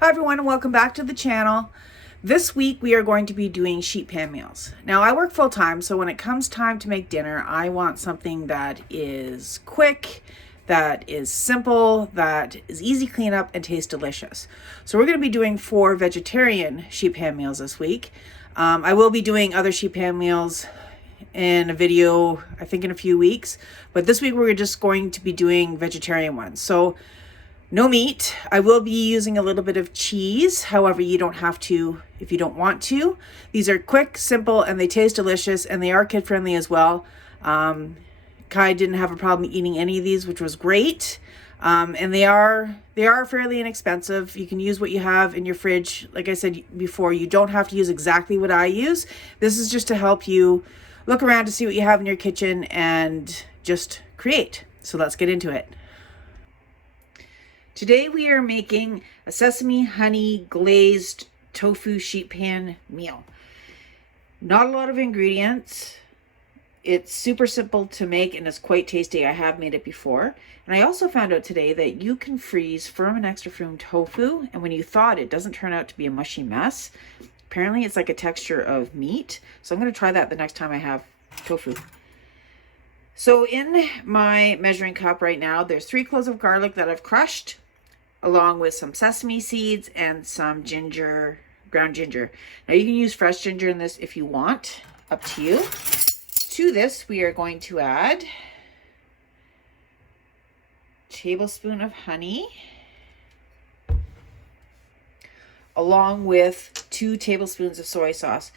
Hi everyone and welcome back to the channel. This week we are going to be doing sheet pan meals. Now I work full-time, so when it comes time to make dinner, I want something that is quick, that is simple, that is easy cleanup and tastes delicious. So we're going to be doing 4 vegetarian sheet pan meals this week. I will be doing other sheet pan meals in a video, I think in a few weeks, but this week we're just going to be doing vegetarian ones. So no meat. I will be using a little bit of cheese. However, you don't have to if you don't want to. These are quick, simple, and they taste delicious, and they are kid-friendly as well. Kai didn't have a problem eating any of these, which was great. And they are fairly inexpensive. You can use what you have in your fridge. Like I said before, you don't have to use exactly what I use. This is just to help you look around to see what you have in your kitchen and just create. So let's get into it. Today we are making a sesame honey glazed tofu sheet pan meal. Not a lot of ingredients. It's super simple to make and it's quite tasty. I have made it before. And I also found out today that you can freeze firm and extra firm tofu, and when you thaw it doesn't turn out to be a mushy mess. Apparently it's like a texture of meat. So I'm going to try that the next time I have tofu. So in my measuring cup right now, there's 3 cloves of garlic that I've crushed, along with some sesame seeds and some ginger, ground ginger. Now you can use fresh ginger in this if you want, up to you. To this, we are going to add a tablespoon of honey, along with 2 tablespoons of soy sauce.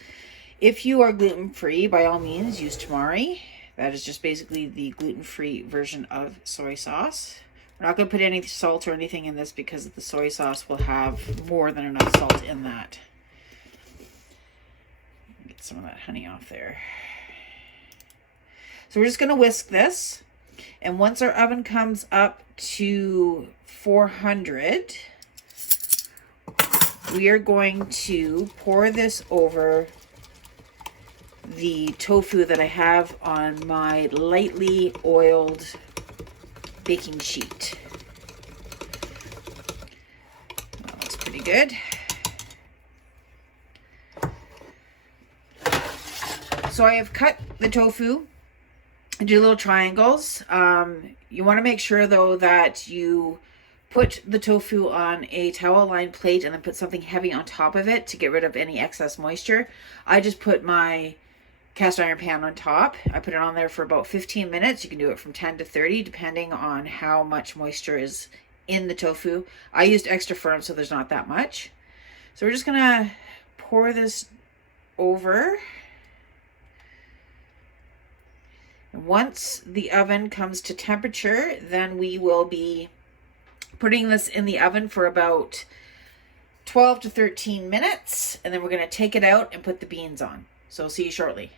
If you are gluten-free, by all means, use tamari. That is just basically the gluten-free version of soy sauce. We're not going to put any salt or anything in this because the soy sauce will have more than enough salt in that. Get some of that honey off there. So we're just going to whisk this. And once our oven comes up to 400, we are going to pour this over the tofu that I have on my lightly oiled baking sheet. Well, that's pretty good. So I have cut the tofu into little triangles. You want to make sure though that you put the tofu on a towel lined plate and then put something heavy on top of it to get rid of any excess moisture. I just put my cast iron pan on top. I put it on there for about 15 minutes. You can do it from 10 to 30 depending on how much moisture is in the tofu. I used extra firm so there's not that much. So we're just gonna pour this over. And once the oven comes to temperature, then we will be putting this in the oven for about 12 to 13 minutes, and then we're gonna take it out and put the beans on. So see you shortly.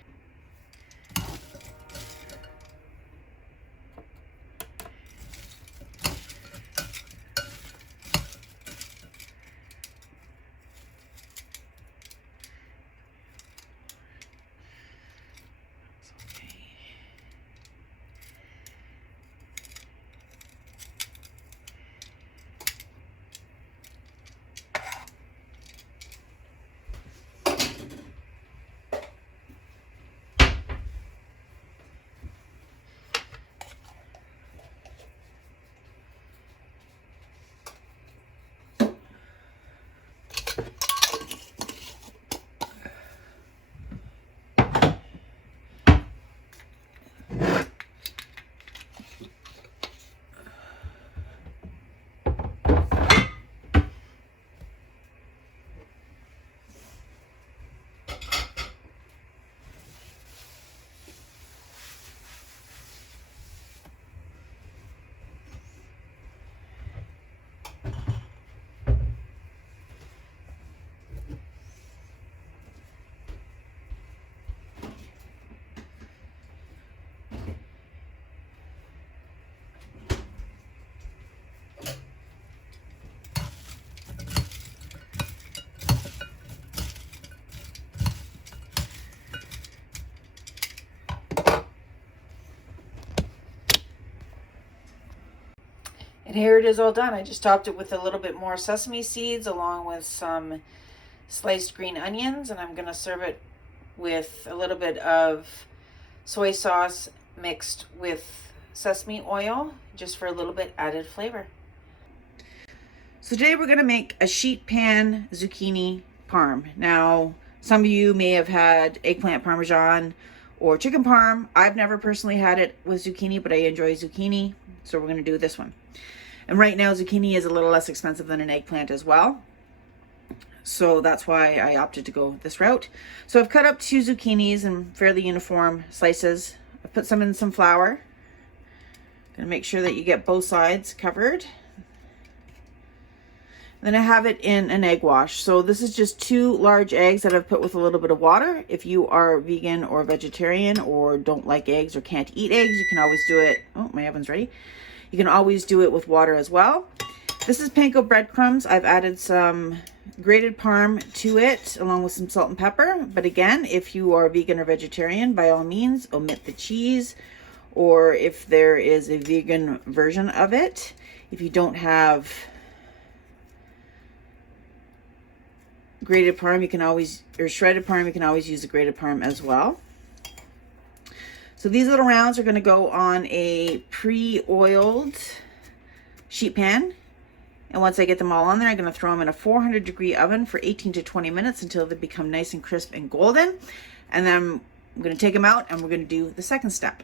And here it is all done. I just topped it with a little bit more sesame seeds along with some sliced green onions, and I'm going to serve it with a little bit of soy sauce mixed with sesame oil, just for a little bit added flavor. So today we're going to make a sheet pan zucchini parm. Now, some of you may have had eggplant parmesan or chicken parm. I've never personally had it with zucchini, but I enjoy zucchini, so we're going to do this one. And right now zucchini is a little less expensive than an eggplant as well, so that's why I opted to go this route. So I've cut up 2 zucchinis in fairly uniform slices. I've put some in some flour. Gonna make sure that you get both sides covered. Then I have it in an egg wash. So this is just 2 large eggs that I've put with a little bit of water. If you are vegan or vegetarian or don't like eggs or can't eat eggs, you can always do it. Oh, my oven's ready. You can always do it with water as well. This is panko breadcrumbs. I've added some grated parm to it along with some salt and pepper. But again, if you are vegan or vegetarian, by all means, omit the cheese, or if there is a vegan version of it. If you don't have grated parm, you can always, or shredded parm, you can always use the grated parm as well. So these little rounds are going to go on a pre-oiled sheet pan. And once I get them all on there, I'm going to throw them in a 400-degree oven for 18 to 20 minutes until they become nice and crisp and golden. And then I'm going to take them out and we're going to do the second step.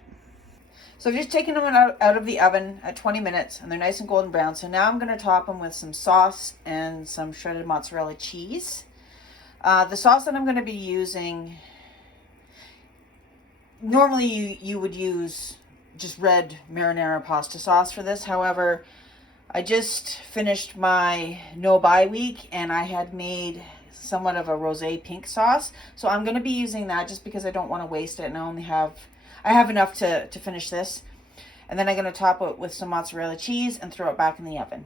So I've just taken them out of the oven at 20 minutes and they're nice and golden brown. So now I'm going to top them with some sauce and some shredded mozzarella cheese. The sauce that I'm going to be using, normally you would use just red marinara pasta sauce for this. However, I just finished my no-buy week and I had made somewhat of a rosé pink sauce. So I'm going to be using that just because I don't want to waste it, and I have enough to finish this. And then I'm going to top it with some mozzarella cheese and throw it back in the oven.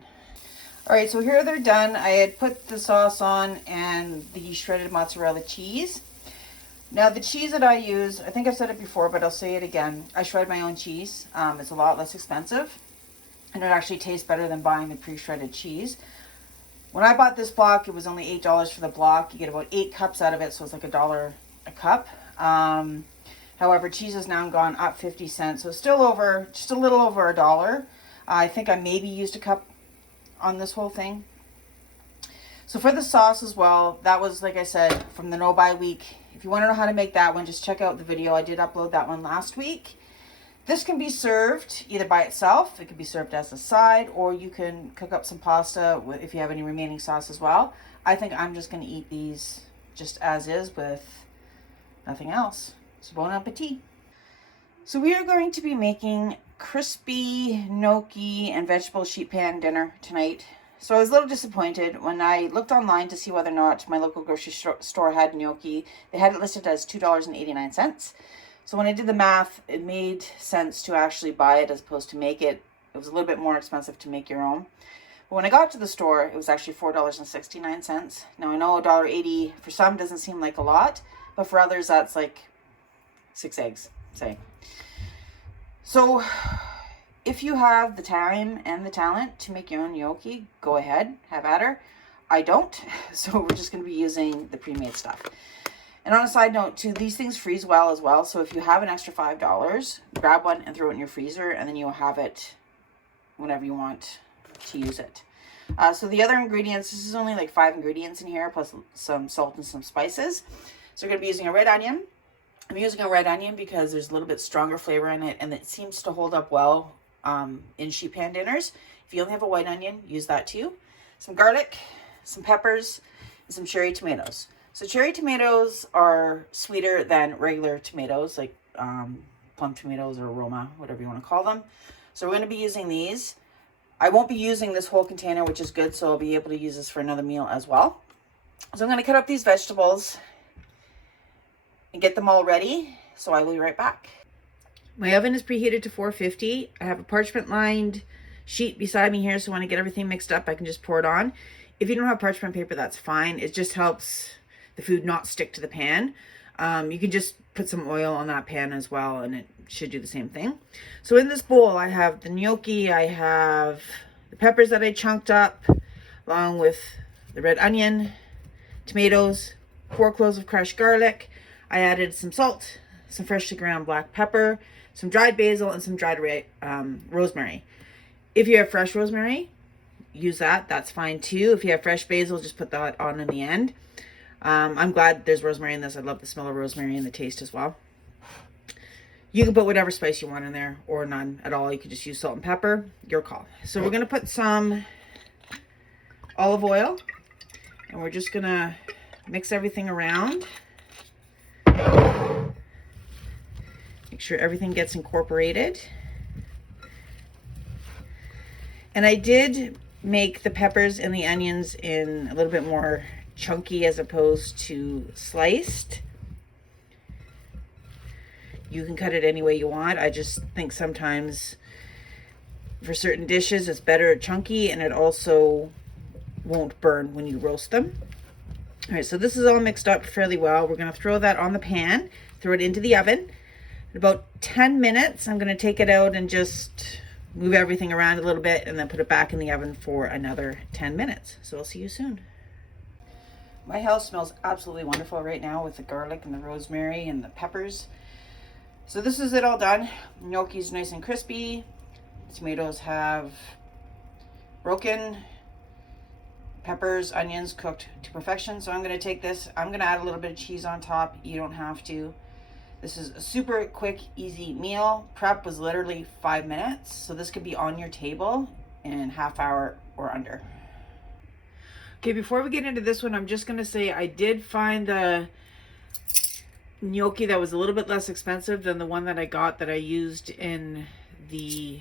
All right, so here they're done. I had put the sauce on and the shredded mozzarella cheese. Now the cheese that I use, I think I've said it before, but I'll say it again. I shred my own cheese. It's a lot less expensive, and it actually tastes better than buying the pre-shredded cheese. When I bought this block, it was only $8 for the block. You get about 8 cups out of it, so it's like $1 a cup. However, cheese has now gone up 50 cents, so still over, just a little over $1. I think I maybe used a cup on this whole thing. So for the sauce as well, that was, like I said, from the no-buy week. If you want to know how to make that one, just check out the video. I did upload that one last week. This can be served either by itself, it can be served as a side, or you can cook up some pasta if you have any remaining sauce as well. I think I'm just going to eat these just as is with nothing else. So bon appetit. So we are going to be making crispy gnocchi and vegetable sheet pan dinner tonight. So I was a little disappointed when I looked online to see whether or not my local grocery store had gnocchi. They had it listed as $2.89. So when I did the math, it made sense to actually buy it as opposed to make it. It was a little bit more expensive to make your own. But when I got to the store, it was actually $4.69. Now I know $1.80 for some doesn't seem like a lot, but for others that's like 6 eggs, say. So if you have the time and the talent to make your own gnocchi, go ahead, have at her. I don't, so we're just going to be using the pre-made stuff. And on a side note too, these things freeze well as well. So if you have an extra $5, grab one and throw it in your freezer, and then you'll have it whenever you want to use it. So the other ingredients, this is only like 5 ingredients in here, plus some salt and some spices. So we're going to be using a red onion. I'm using a red onion because there's a little bit stronger flavor in it, and it seems to hold up well in sheet pan dinners. If you only have a white onion, use that too. Some garlic, some peppers, and some cherry tomatoes. So cherry tomatoes are sweeter than regular tomatoes, like plum tomatoes or Roma, whatever you want to call them. So we're going to be using these. I won't be using this whole container, which is good, so I'll be able to use this for another meal as well. So I'm going to cut up these vegetables and get them all ready, so I will be right back. My oven is preheated to 450. I have a parchment lined sheet beside me here, so when I get everything mixed up, I can just pour it on. If you don't have parchment paper, that's fine. It just helps the food not stick to the pan. You can just put some oil on that pan as well, and it should do the same thing. So in this bowl, I have the gnocchi, I have the peppers that I chunked up, along with the red onion, tomatoes, 4 cloves of crushed garlic. I added some salt, some freshly ground black pepper, some dried basil, and some dried rosemary. If you have fresh rosemary, use that. That's fine too. If you have fresh basil, just put that on in the end. I'm glad there's rosemary in this. I love the smell of rosemary and the taste as well. You can put whatever spice you want in there, or none at all. You could just use salt and pepper. Your call. So we're going to put some olive oil, and we're just going to mix everything around. Make sure everything gets incorporated. And I did make the peppers and the onions in a little bit more chunky as opposed to sliced. You can cut it any way you want. I just think sometimes for certain dishes it's better chunky, and it also won't burn when you roast them. All right, so this is all mixed up fairly well. We're going to throw that on the pan, throw it into the oven. In about 10 minutes, I'm going to take it out and just move everything around a little bit, and then put it back in the oven for another 10 minutes. So I'll see you soon. My house smells absolutely wonderful right now with the garlic and the rosemary and the peppers. So this is it all done. Gnocchi's nice and crispy. The tomatoes have broken. Peppers, onions cooked to perfection. So I'm going to take this. I'm going to add a little bit of cheese on top. You don't have to. This is a super quick, easy meal. Prep was literally 5 minutes. So this could be on your table in half hour or under. Okay, before we get into this one, I'm just going to say I did find the gnocchi that was a little bit less expensive than the one that I got that I used in the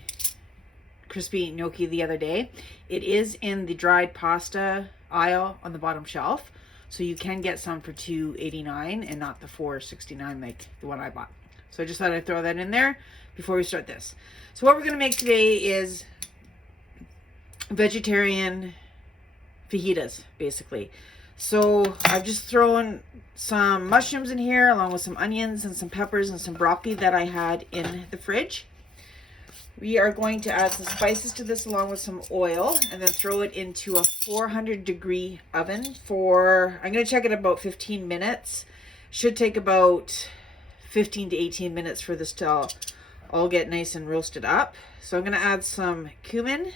crispy gnocchi the other day. It is in the dried pasta aisle on the bottom shelf. So you can get some for $2.89 and not the $4.69 like the one I bought. So I just thought I'd throw that in there before we start this. So what we're going to make today is vegetarian fajitas, basically. So I've just thrown some mushrooms in here along with some onions and some peppers and some broccoli that I had in the fridge. We are going to add some spices to this along with some oil, and then throw it into a 400-degree oven for, I'm going to check it about 15 minutes. Should take about 15 to 18 minutes for this to all get nice and roasted up. So I'm going to add some cumin,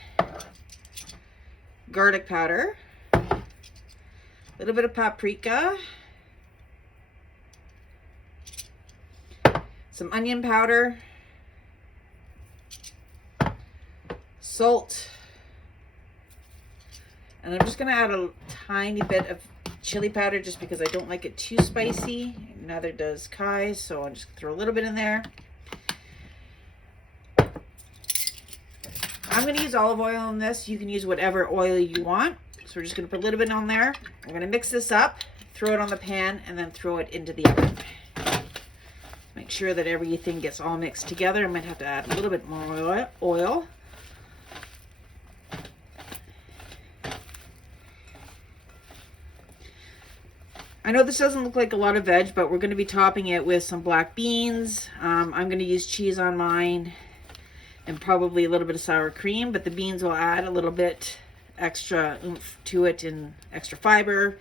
garlic powder, a little bit of paprika, some onion powder, salt, and I'm just going to add a tiny bit of chili powder just because I don't like it too spicy. Neither does Kai, so I'm just going to throw a little bit in there. I'm going to use olive oil in this. You can use whatever oil you want. So we're just going to put a little bit on there. We're going to mix this up, throw it on the pan, and then throw it into the oven. Make sure that everything gets all mixed together. I might have to add a little bit more oil. I know this doesn't look like a lot of veg, but we're going to be topping it with some black beans. I'm going to use cheese on mine and probably a little bit of sour cream, but the beans will add a little bit extra oomph to it and extra fiber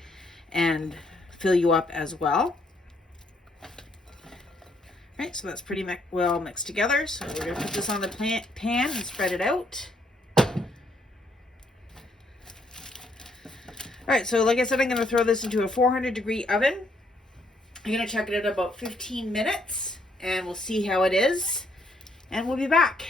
and fill you up as well. All right, so that's pretty well mixed together. So we're going to put this on the pan and spread it out. All right, so like I said, I'm going to throw this into a 400-degree oven. I'm going to check it at about 15 minutes, and we'll see how it is, and we'll be back.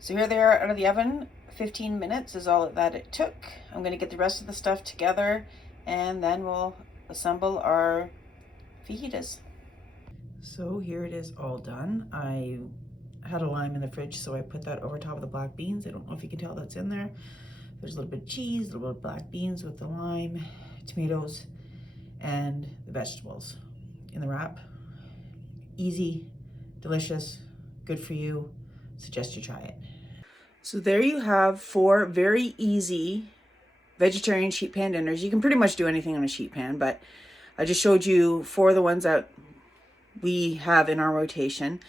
So here they are out of the oven. 15 minutes is all that it took. I'm going to get the rest of the stuff together, and then we'll assemble our fajitas. So here it is all done. I had a lime in the fridge, so I put that over top of the black beans. I don't know if you can tell that's in there. There's a little bit of cheese, a little bit of black beans with the lime, tomatoes, and the vegetables in the wrap. Easy, delicious, good for you. Suggest you try it. So there you have 4 very easy vegetarian sheet pan dinners. You can pretty much do anything on a sheet pan, but I just showed you 4 of the ones that we have in our rotation.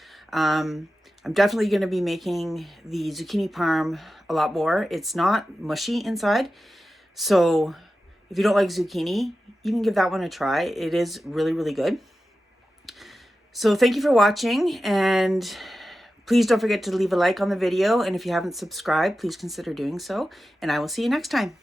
I'm definitely going to be making the zucchini parm a lot more. It's not mushy inside. So if you don't like zucchini, you can give that one a try. It is really, really good. So thank you for watching, and please don't forget to leave a like on the video. And if you haven't subscribed, please consider doing so. And I will see you next time.